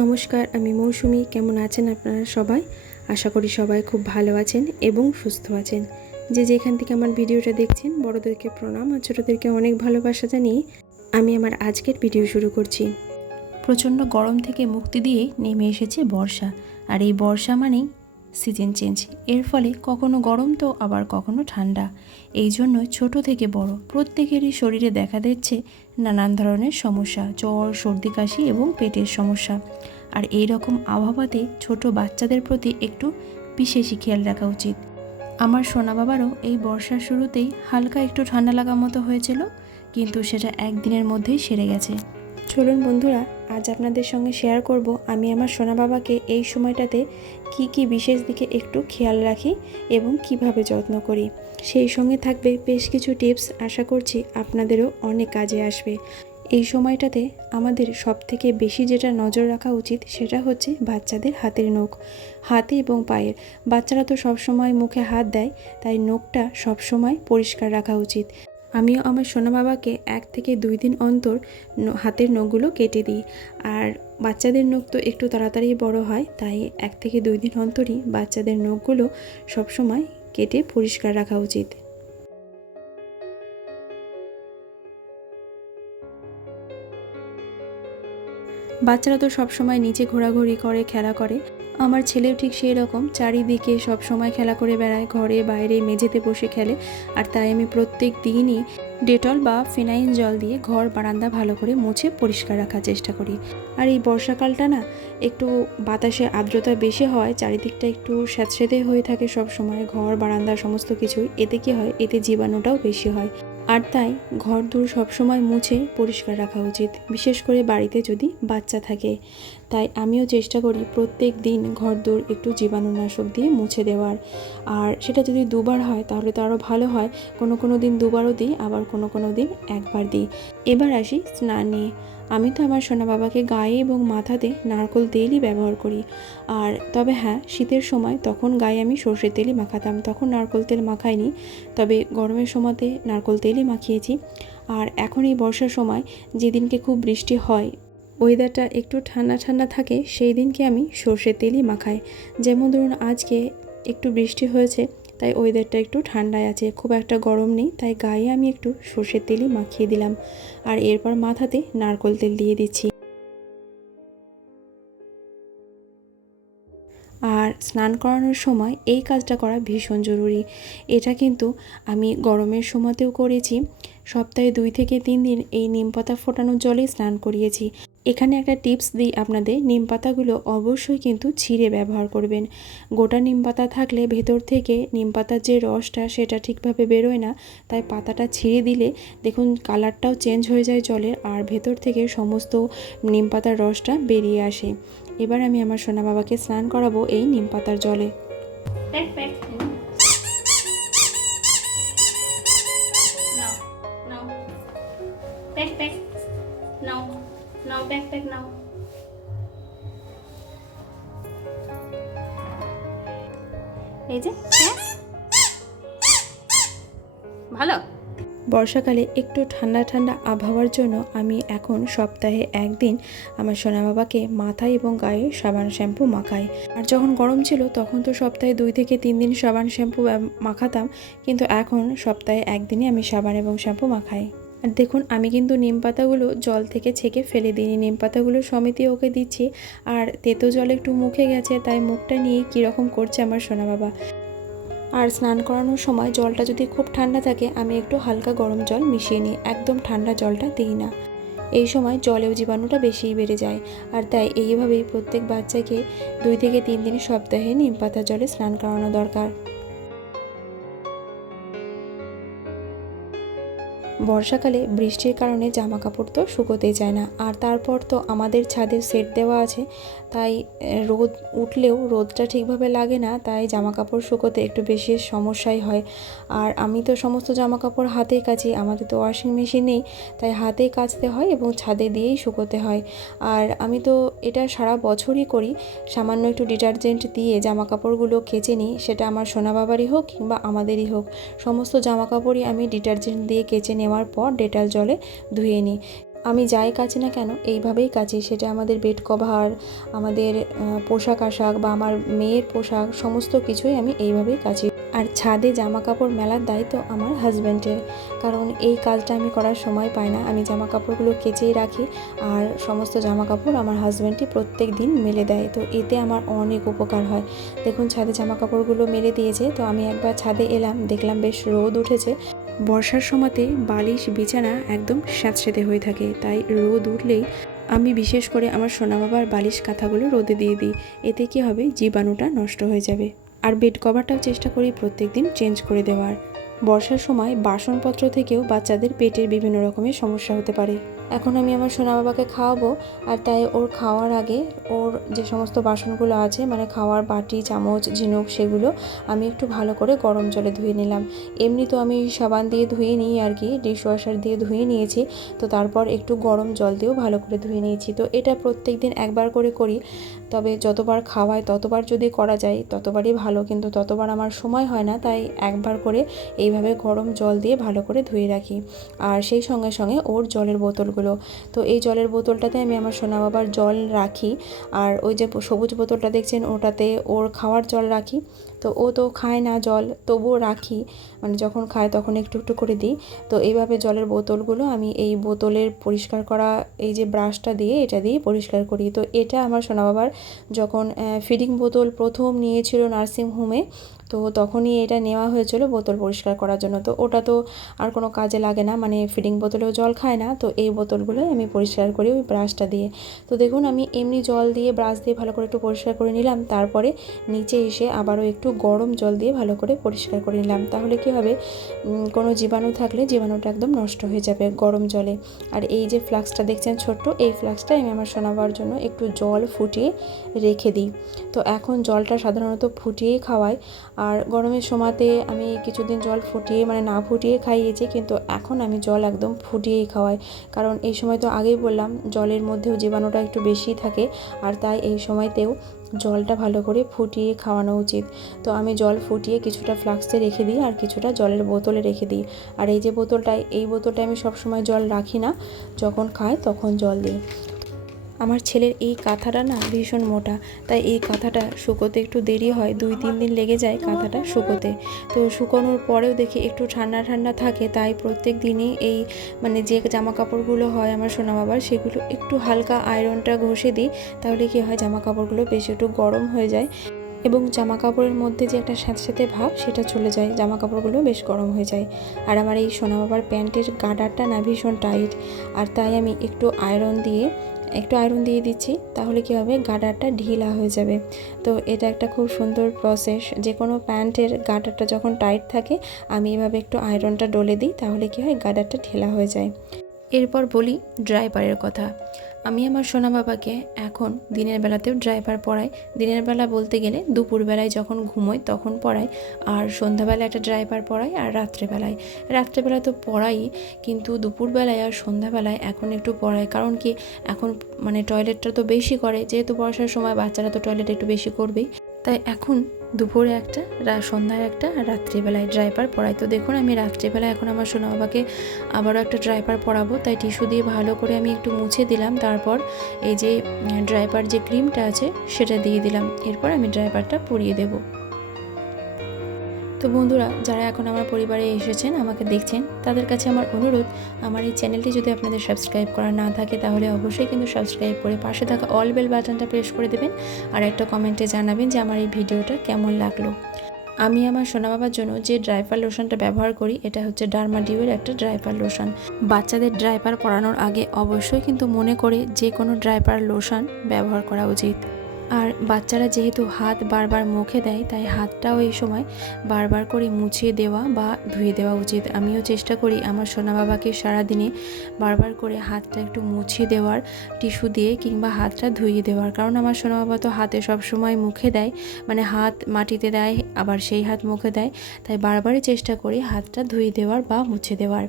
নমস্কার, আমি মৌসুমি। কেমন আছেন আপনারা সবাই? আশা করি সবাই খুব ভালো আছেন এবং সুস্থ আছেন। যে যেখান থেকে আমার ভিডিওটা দেখছেন, বড়োদেরকে প্রণাম আর ছোটোদেরকে অনেক ভালোবাসা জানিয়ে আমি আমার আজকের ভিডিও শুরু করছি। প্রচণ্ড গরম থেকে মুক্তি দিয়ে নেমে এসেছে বর্ষা। আর এই বর্ষা মানেই সিজন চেঞ্জ। এর ফলে কখনো গরম তো আবার কখনো ঠান্ডা। এই জন্যই ছোট থেকে বড় প্রত্যেকেরই শরীরে দেখা দিচ্ছে নানান ধরনের সমস্যা, জ্বর, সর্দি, কাশি এবং পেটের সমস্যা। আর এই রকম আবহাওয়াতে ছোট বাচ্চাদের প্রতি একটু বিশেষই খেয়াল রাখা উচিত। আমার সোনা বাবারও এই বর্ষার শুরুতেই হালকা একটু ঠান্ডা লাগা মতো হয়েছিল, কিন্তু সেটা একদিনের মধ্যেই সেরে গেছে। চলুন বন্ধুরা, আজ আপনাদের সঙ্গে শেয়ার করব আমি আমার সোনা বাবাকে এই সময়টাতে কি বিশেষ দিকে একটু খেয়াল রাখি এবং কিভাবে যত্ন করি। সেই সঙ্গে থাকবে বেশ কিছু টিপস, আশা করছি আপনাদেরও অনেক কাজে আসবে। এই সময়টাতে আমাদের সবথেকে বেশি যেটা নজর রাখা উচিত সেটা হচ্ছে বাচ্চাদের হাতের নখ, হাতে এবং পায়ের। বাচ্চারা তো সবসময় মুখে হাত দেয়, তাই নখটা সবসময় পরিষ্কার রাখা উচিত। আমিও আমার সোনা বাবাকে 1 থেকে 2 দিন অন্তর হাতের নখগুলো কেটে দিই। আর বাচ্চাদের নখ তো একটু তাড়াতাড়ি বড় হয়, তাই 1 থেকে 2 দিন অন্তরই বাচ্চাদের নখগুলো সবসময় কেটে পরিষ্কার রাখা উচিত। বাচ্চারা তো সবসময় নিচে ঘোরাঘুরি করে, খেলা করে। আমার ছেলেও ঠিক সেই রকম, চারিদিকে সবসময় খেলা করে বেড়ায়, ঘরে বাইরে মেঝেতে বসে খেলে। আর তাই আমি প্রত্যেক দিনই ডেটল বা ফিনাইল জল দিয়ে ঘর বারান্দা ভালো করে মুছে পরিষ্কার রাখার চেষ্টা করি। আর এই বর্ষাকালটা না, একটু বাতাসে আর্দ্রতা বেশি হয়, চারিদিকটা একটু স্যাঁতসেঁতে হয়ে থাকে সব সময়, ঘর বারান্দা সমস্ত কিছুই। এতে কি হয়, এতে জীবাণুটাও বেশি হয়। আর তাই ঘর দূর সবসময় মুছে পরিষ্কার রাখা উচিত, বিশেষ করে বাড়িতে যদি বাচ্চা থাকে। তাই আমিও চেষ্টা করি প্রত্যেক দিন ঘর দূর একটু জীবাণুনাশক দিয়ে মুছে দেওয়ার। আর সেটা যদি 2বার হয় তাহলে তো আরও ভালো হয়। কোনো দিন 2বারও দিই, আবার কোনো দিন 1বার দিই। এবার আসি স্নান নিয়ে। আমি তো আমার সোনা বাবাকে গায়ে এবং মাথাতে নারকেল তেলই ব্যবহার করি। আর তবে হ্যাঁ, শীতের সময় তখন গায়ে আমি সর্ষের তেলই মাখাতাম, তখন নারকেল তেল মাখাইনি। তবে গরমের সময়তে নারকেল তেলই মাখিয়েছি। আর এখন এই বর্ষার সময় যেদিনকে খুব বৃষ্টি হয়, ওয়েদারটা একটু ঠান্ডা থাকে, সেই দিনকে আমি সর্ষের তেলই মাখাই। যেমন ধরুন আজকে একটু বৃষ্টি হয়েছে, তাই ওয়েদারটা একটু ঠান্ডায় আছে, খুব একটা গরম নেই, তাই গায়ে আমি একটু সর্ষের তেলই মাখিয়ে দিলাম। আর এরপর মাথাতে নারকেল তেল দিয়ে দিচ্ছি। আর স্নান করানোর সময় এই কাজটা করা ভীষণ জরুরি। এটা কিন্তু আমি গরমের সময়তেও করেছি। সপ্তাহে 2 থেকে 3 দিন এই নিম পাতা ফোটানো জলে স্নান করিয়েছি। এখানে একটা টিপস দিই আপনাদের, নিম পাতাগুলো অবশ্যই কিন্তু ছিঁড়ে ব্যবহার করবেন। গোটা নিম পাতা থাকলে ভেতর থেকে নিম পাতার যে রসটা সেটা ঠিকভাবে বেরোয় না, তাই পাতাটা ছিঁড়ে দিলে দেখুন কালারটাও চেঞ্জ হয়ে যায় জলের, আর ভেতর থেকে সমস্ত নিম পাতার রসটা বেরিয়ে আসে। এবার আমি আমার সোনা বাবাকে স্নান করাবো এই নিম পাতার জলে। এই যে ভালো। বর্ষাকালে একটু ঠান্ডা আবহাওয়ার জন্য আমি এখন সপ্তাহে 1 দিন আমার সোনা বাবাকে মাথায় এবং গায়ে সাবান শ্যাম্পু মাখাই। আর যখন গরম ছিল তখন তো সপ্তাহে 2 থেকে 3 দিন সাবান শ্যাম্পু মাখাতাম, কিন্তু এখন সপ্তাহে 1 দিনই আমি সাবান এবং শ্যাম্পু মাখাই। আর দেখুন আমি কিন্তু নিম পাতাগুলো জল থেকে ছেঁকে ফেলে দিইনি, নিম পাতাগুলো সমেতই ওকে দিচ্ছি। আর তেতো জল একটু মুখে গেছে, তাই মুখটা নিয়ে কীরকম করছে আমার সোনা বাবা। আর স্নান করানোর সময় জলটা যদি খুব ঠান্ডা থাকে আমি একটু হালকা গরম জল মিশিয়ে নিই, একদম ঠান্ডা জলটা দিই না। এই সময় জলেও জীবাণুটা বেশিই বেড়ে যায়। আর তাই এইভাবেই প্রত্যেক বাচ্চাকে 2 থেকে 3 দিন সপ্তাহে নিম পাতা জলে স্নান করানো দরকার। বর্ষাকালে বৃষ্টির কারণে জামা কাপড় তো শুকোতে যায় না। আর তারপর তো আমাদের ছাদে সেট দেওয়া আছে, তাই রোদ উঠলেও রোদটা ঠিকভাবে লাগে না, তাই জামা কাপড় শুকোতে একটু বেশি সমস্যাই হয়। আর আমি তো সমস্ত জামা কাপড় হাতেই কাচি, আমাদের তো ওয়াশিং মেশিন নেই, তাই হাতেই কাচতে হয় এবং ছাদে দিয়েই শুকোতে হয়। আর আমি তো এটা সারা বছরই করি, সামান্য একটু ডিটারজেন্ট দিয়ে জামা কাপড়গুলো কেচে নিই, সেটা আমার সোনা বাবারই হোক কিংবা আমাদেরই হোক, সমস্ত জামা কাপড়ই আমি ডিটারজেন্ট দিয়ে কেচে নেওয়ার পর ডেটল জলে ধুয়ে নিই। আমি যাই কাচি না কেন এইভাবেই কাচি, সেটা আমাদের বেড কভার, আমাদের পোশাক আশাক বা আমার মেয়ের পোশাক সমস্ত কিছুই আমি এইভাবেই কাচি। আর ছাদে জামা কাপড় মেলার দায়িত্ব আমার হাজব্যান্ডের, কারণ এই কাজটা আমি করার সময় পাই না। আমি জামা কাপড়গুলো কেচেই রাখি আর সমস্ত জামা কাপড় আমার হাজব্যান্ডই প্রত্যেক দিন মেলে দেয়, তো এতে আমার অনেক উপকার হয়। দেখুন ছাদে জামা কাপড়গুলো মেলে দিয়েছে, তো আমি একবার ছাদে এলাম, দেখলাম বেশ রোদ উঠেছে। বর্ষার সময়তে বালিশ বিছানা একদম স্যাঁতসেঁতে হয়ে থাকে, তাই রোদ উঠলেই আমি বিশেষ করে আমার সোনা বাবার বালিশ কাঁথাগুলো রোদে দিয়ে দিই। এতে কি হবে, জীবাণুটা নষ্ট হয়ে যাবে। আর বেড কভারটাও চেষ্টা করি প্রত্যেক দিন চেঞ্জ করে দেওয়ার। বর্ষার সময় বাসনপত্র থেকেও বাচ্চাদের পেটের বিভিন্ন রকমের সমস্যা হতে পারে। এখন আমি আমার সোনা বাবাকে খাওয়াবো, আর তাই ওর খাওয়ার আগে ওর যে সমস্ত বাসনগুলো আছে, মানে খাওয়ার বাটি চামচ ঝিনুক, সেগুলো আমি একটু ভালো করে গরম জলে ধুয়ে নিলাম। এমনি তো আমি সাবান দিয়ে ধুয়ে নিই আর কি, ডিশওয়াশার দিয়ে ধুয়ে নিয়েছি, তো তারপর একটু গরম জল দিয়েও ভালো করে ধুয়ে নিয়েছি। তো এটা প্রত্যেক দিন একবার করে করি, তবে যতবার খাওয়ায় ততবার যদি করা যায় ততবারই ভালো, কিন্তু ততবার আমার সময় হয় না, তাই একবার করে এইভাবে গরম জল দিয়ে ভালো করে ধুয়ে রাখি। আর সেই সঙ্গে সঙ্গে ওর জলের বোতলগুলো, তো এই জলের বোতলটাতে আমি আমার সোনা বাবার জল রাখি, আর ওই যে সবুজ বোতলটা দেখছেন ওটাতে ওর খাওয়ার জল রাখি। তো ও তো খায় না জল, তবুও রাখি, মানে যখন খায় তখন একটু একটু করে দিই। তো এইভাবে জলের বোতলগুলো আমি এই বোতলের পরিষ্কার করা এই যে ব্রাশটা দিয়ে এটা দিয়ে পরিষ্কার করি। তো এটা আমার সোনা বাবার যখন ফিডিং বোতল প্রথম নিয়েছিল নার্সিংহোমে, তো তখনই এটা নেওয়া হয়েছিল বোতল পরিষ্কার করার জন্য। তো ওটা তো আর কোনো কাজে লাগে না, মানে ফিডিং বোতলেও জল খায় না, তো এই বোতলগুলোই আমি পরিষ্কার করি ওই ব্রাশটা দিয়ে। তো দেখুন আমি এমনি জল দিয়ে ব্রাশ দিয়ে ভালো করে একটু পরিষ্কার করে নিলাম, তারপরে নিচে এসে আবারও একটু গরম জল দিয়ে ভালো করে পরিষ্কার করে নিলাম। তাহলে কী হবে, কোনো জীবাণু থাকলে জীবাণুটা একদম নষ্ট হয়ে যাবে গরম জলে। আর এই যে ফ্লাক্সটা দেখছেন ছোট্ট, এই ফ্লাক্সটা আমি আমার শোনাবার জন্য একটু জল ফুটিয়ে রেখে দিই। তো এখন জলটা সাধারণত ফুটিয়েই খাওয়াই, আর গরমের সময়তে আমি কিছুদিন জল ফুটিয়ে মানে না ফুটিয়ে খাইয়েছি, কিন্তু এখন আমি জল একদম ফুটিয়েই খাওয়াই, কারণ এই সময় তো আগেই বললাম জলের মধ্যেও জীবাণুটা একটু বেশি থাকে, আর তাই এই সময়তেও জলটা ভালো করে ফুটিয়ে খাওয়ানো উচিত। তো আমি জল ফুটিয়ে কিছুটা ফ্লাক্সে রেখে দিই আর কিছুটা জলের বোতলে রেখে দিই। আর এই যে বোতলটায়, এই বোতলটায় আমি সবসময় জল রাখি না, যখন খায় তখন জল দিই। আমার ছেলের এই কাঁথাটা না ভীষণ মোটা, তাই এই কাঁথাটা শুকোতে একটু দেরি হয়, 2-3 দিন লেগে যায় কাঁথাটা শুকোতে। তো শুকোনোর পরেও দেখি একটু ঠান্ডা ঠান্ডা থাকে, তাই প্রত্যেক দিনই এই মানে যে জামা কাপড়গুলো হয় আমার সোনা বাবার, সেগুলো একটু হালকা আয়রনটা ঘষে দিই। তাহলে কি হয়, জামা কাপড়গুলো বেশ একটু গরম হয়ে যায় এবং জামা কাপড়ের মধ্যে যে একটা স্যাঁতস্যাঁতে ভাব সেটা চলে যায়, জামা কাপড়গুলো বেশ গরম হয়ে যায়। আর আমার এই সোনা বাবার প্যান্টের গার্ডারটা না ভীষণ টাইট, আর তাই আমি একটু আয়রন দিয়ে দিচ্ছি, তাহলে কী হবে, গার্ডারটা ঢিলা হয়ে যাবে। তো এটা একটা খুব সুন্দর প্রসেস, যে কোনো প্যান্টের গার্ডারটা যখন টাইট থাকে আমি এভাবে একটু আয়রনটা ডলে দিই, তাহলে কী হয়, গার্ডারটা ঢিলা হয়ে যায়। এরপর বলি ড্রাইপারের কথা। আমি আমার সোনা বাবাকে এখন দিনের বেলাতেও ড্রাইপার পরাই। দিনের বেলা বলতে গেলে দুপুরবেলায় যখন ঘুমোই তখন পরাই, আর সন্ধ্যাবেলায় একটা ড্রাইপার পরাই, আর রাত্রেবেলায় তো পরাই, কিন্তু দুপুরবেলায় আর সন্ধ্যাবেলায় এখন একটু পরাই। কারণ কি, এখন মানে টয়লেটটা তো বেশি করে, যেহেতু বর্ষার সময় বাচ্চারা তো টয়লেট একটু বেশি করবেই, তাই এখন দুপুরে একটা, সন্ধ্যায় একটা, রাত্রিবেলায় ড্রাইপার পরাই। তো দেখুন আমি রাত্রিবেলায় এখন আমার সোনা বাবাকে আবারও একটা ড্রাইপার পরাবো, তাই টিস্যু দিয়ে ভালো করে আমি একটু মুছে দিলাম, তারপর এই যে ড্রাইপার যে ক্রিমটা আছে সেটা দিয়ে দিলাম, এরপর আমি ড্রাইপারটা পরিয়ে দেবো। তো বন্ধুরা, যারা এখন আমার পরিবারে এসেছেন, আমাকে দেখছেন, তাদের কাছে আমার অনুরোধ, আমার এই চ্যানেলটি যদি আপনাদের সাবস্ক্রাইব করা না থাকে তাহলে অবশ্যই কিন্তু সাবস্ক্রাইব করে পাশে থাকা অল বেল বাটনটা প্রেস করে দেবেন, আর একটা কমেন্টে জানাবেন যে আমার এই ভিডিওটা কেমন লাগলো। আমি আমার সোনা বাবার জন্য যে ড্রাইপার লোশনটা ব্যবহার করি, এটা হচ্ছে ডার্মাডিউয়ের একটা ড্রাইপার লোশন। বাচ্চাদের ড্রাইপার পরানোর আগে অবশ্যই কিন্তু মনে করে যে কোনো ড্রাইপার লোশন ব্যবহার করা উচিত। আর বাচ্চারা যেহেতু হাত বারবার মুখে দেয়, তাই হাতটাও এই সময় বারবার করে মুছিয়ে দেওয়া বা ধুয়ে দেওয়া উচিত। আমিও চেষ্টা করি আমার সোনা বাবাকে সারাদিনে বারবার করে হাতটা একটু মুছিয়ে দেওয়ার, টিস্যু দিয়ে কিংবা হাতটা ধুইয়ে দেওয়ার, কারণ আমার সোনা বাবা তো হাতে সবসময় মুখে দেয়, মানে হাত মাটিতে দেয় আবার সেই হাত মুখে দেয়, তাই বারবারই চেষ্টা করি হাতটা ধুয়ে দেওয়ার বা মুছে দেওয়ার।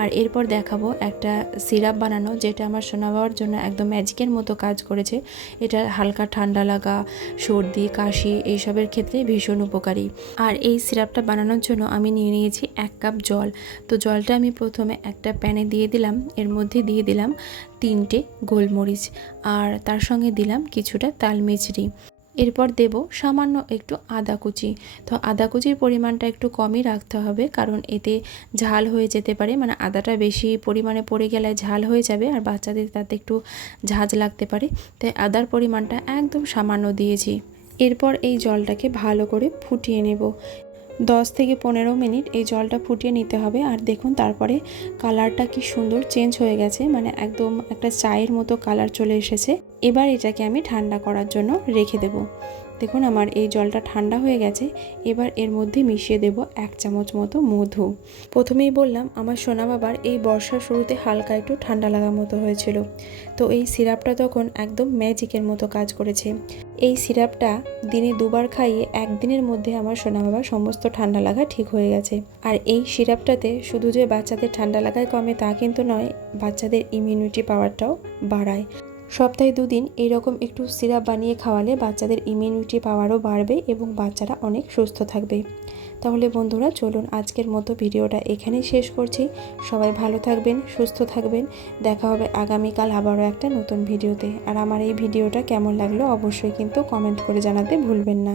আর এরপর দেখাবো একটা সিরাপ বানানো, যেটা আমার সোনা বাবার জন্য একদম ম্যাজিকের মতো কাজ করেছে। এটা হালকা ঠান্ডা ঠান্ডা লাগা, সর্দি, কাশি এইসবের ক্ষেত্রে ভীষণ উপকারী। আর এই সিরাপটা বানানোর জন্য আমি নিয়ে নিয়েছি 1 কাপ জল। তো জলটা আমি প্রথমে একটা প্যানে দিয়ে দিলাম, এর মধ্যে দিয়ে দিলাম 3টে গোলমরিচ আর তার সঙ্গে দিলাম কিছুটা তালমিছরি। এরপর দেব সামান্য একটু আদা কুচি। তো আদা কুচির পরিমাণটা একটু কমই রাখতে হবে, কারণ এতে ঝাল হয়ে যেতে পারে, মানে আদাটা বেশি পরিমাণে পড়ে গেলে ঝাল হয়ে যাবে আর বাচ্চাদের তাতে একটু ঝাঁঝ লাগতে পারে, তাই আদার পরিমাণটা একদম সামান্য দিয়েছি। এরপর এই জলটাকে ভালো করে ফুটিয়ে নেব। 10 থেকে 15 মিনিট এই জলটা ফুটিয়ে নিতে হবে। আর দেখুন তারপরে কালারটা কি সুন্দর চেঞ্জ হয়ে গেছে, মানে একদম একটা চায়ের মতো কালার চলে এসেছে। এবার এটাকে আমি ঠান্ডা করার জন্য রেখে দেব। দেখুন আমার এই জলটা ঠান্ডা হয়ে গেছে। এবার এর মধ্যে মিশিয়ে দেব 1 চামচ মতো মধু। প্রথমেই বললাম আমার সোনা বাবার এই বর্ষার শুরুতে হালকা একটু ঠান্ডা লাগার মতো হয়েছিল, তো এই সিরাপটা তখন একদম ম্যাজিকের মতো কাজ করেছে। এই সিরাপটা দিনে 2বার খাইয়ে একদিনের মধ্যে আমার সোনা বাবার সমস্ত ঠান্ডা লাগা ঠিক হয়ে গেছে। আর এই সিরাপটাতে শুধু যে বাচ্চাদের ঠান্ডা লাগায় কমে তা কিন্তু নয়, বাচ্চাদের ইমিউনিটি পাওয়ারটাও বাড়ায়। সপ্তাহে 2 দিন এইরকম একটু সিরাপ বানিয়ে খাওয়ালে বাচ্চাদের ইমিউনিটি পাওয়ারও বাড়বে এবং বাচ্চারা অনেক সুস্থ থাকবে। তাহলে বন্ধুরা চলুন আজকের মতো ভিডিওটা এখানেই শেষ করছি। সবাই ভালো থাকবেন, সুস্থ থাকবেন। দেখা হবে আগামীকাল আবারও একটা নতুন ভিডিওতে। আর আমার এই ভিডিওটা কেমন লাগলো অবশ্যই কিন্তু কমেন্ট করে জানাতে ভুলবেন না।